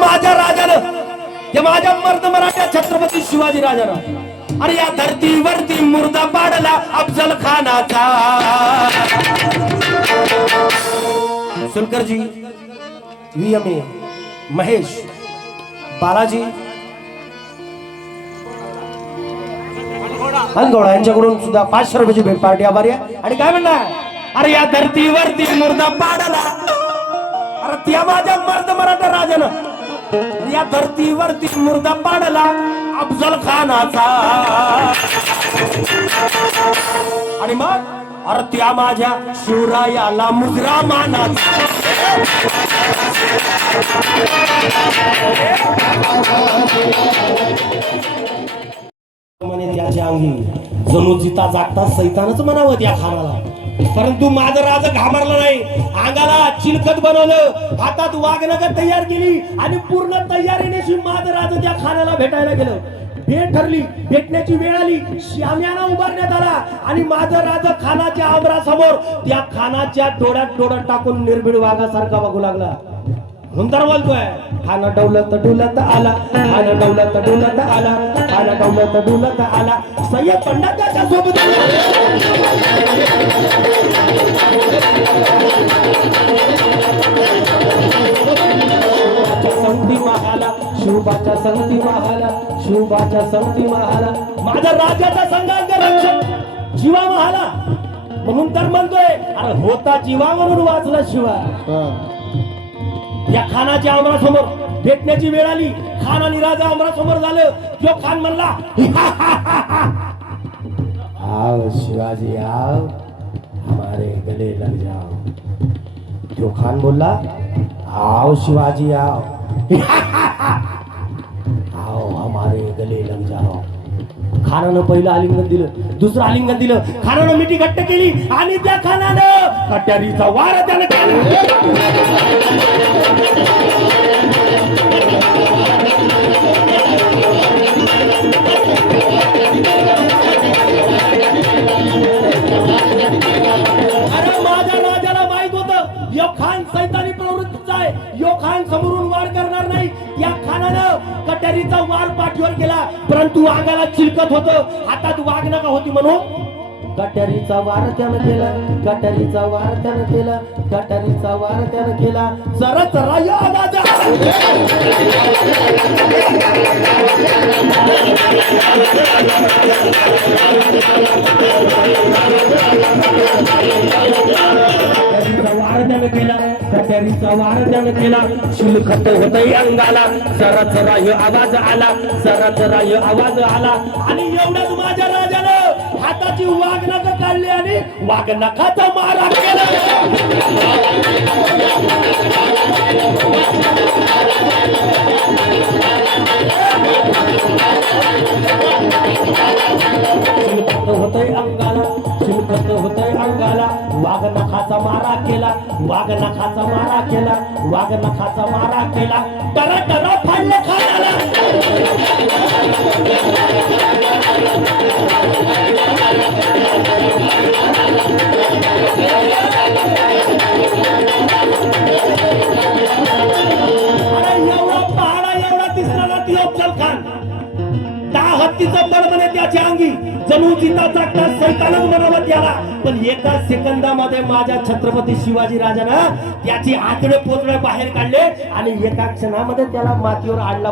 माझ्या राजानं, ते माझ्या मर्द मराठा छत्रपती शिवाजी राजानं अरे या धरतीवरती मुर्दा पाडला अफजल खानाचा. सुलकरजी, VMA महेश, बालाजी अनगोडा यांच्याकडून सुद्धा 500 रुपयाची भेट पार्टी आभारी आहे. आणि काय म्हणणार, अरे या धरतीवरती मुर्दा पाडला, अरे त्या माझ्या मर्द मराठा राजानं या धरतीवरती मुर्दा पाडला अफजल खानाचा. आणि मग अरे त्या माझ्या शिवरायाला मुजरा मानाचा. म्हणे त्याच्या अंगी जणू जिता जागता सैतानच म्हणावं त्या खानाला. परंतु माझं राजा घाबरला नाही, अंगाला चिलखत बनवलं, हातात वाघनगर तयार केली आणि पूर्ण तयारीने माझं राजा त्या खानाला भेटायला गेलं. भेट ठरली, भेटण्याची वेळ आली, शामियाना उभारण्यात आला आणि माझं राजा खानाच्या आमरासमोर त्या खानाच्या डोळ्यात डोळ्यात टाकून निर्भीड वाघासारखा बघू लागला. नंतर बोलतोय, खाना डौलत डुलत आला, खाना डौलत डुलत आला, खाना डौलत डुलत आला, सय्यद पंडित त्याच्या सोबत. संगती महाला, शिवबाच्या संगती महाला, शिवबाच्या संगती महाला, माझ्या राजाचा संघांग रक्षक जीवा महाला. म्हणून तर म्हणतोय, अरे होता जीवा म्हणून वाचला शिवा. या खानाच्या आमरासमोर भेटण्याची वेळ आली, खान आणि राजा आमरासमोर झालं. जो खान म्हणला, आओ शिवाजी आओ, हमारे गले लग जाओ. जो खान बोलला, आओ शिवाजी आओ, आओ हमारे गले लग जाओ. खानानं पहिलं आलिंगन दिलं, दुसरं आलिंगन दिलं, खानानं मिठी घट्ट केली आणि त्या खानानं कट्यारीचा वार त्यानं केला. अरे माझ्या राजाला माहित होतं यो खान सैतानी प्रवृत्तीचा आहे, यो खान समोरून वार करणार नाही. या खानानं कट्यारीचा वार पाठीवर केला, परंतु अंगाला चिलकत होतं, हातात वाघनखं होती म्हणून कट्यारीचा वार त्यानं केला, कट्यारीचा वार त्यानं केला, कट्यारीचा वार त्यानं केला. जरा जरा या आवाज वार त्यानं केला, कट्यारीचा वार त्यानं केला. शिलखत होतंय अंगाला, जरा जरा यो आवाज आला, जरा जरा यो आवाज आला. आणि एवढ्याच माझ्या राजानं हाताची वाघनखं काढली आणि वाघनखाचा मारा केला. शिलखत होतंय अंगाला, शिलखत होतंय अंगाला, वाघनखाचा मारा केला, वाघनखाचा मारा केला, वाघनखाचा मारा केला. टरा टरा फाडलं खानाला. अरे एवढा पहाडा एवढा दिसला ना ती अफजल खान, 10 हत्तीचं बळ म्हणे त्याच्या अंगी, जणू जिता जागता सैतानच म्हणावं त्याला. पण एका सेकंदामध्ये माझ्या छत्रपती शिवाजी राजानं त्याची आतडे पोतडे बाहेर काढले आणि एका क्षणामध्ये त्याला मातीवर आणला.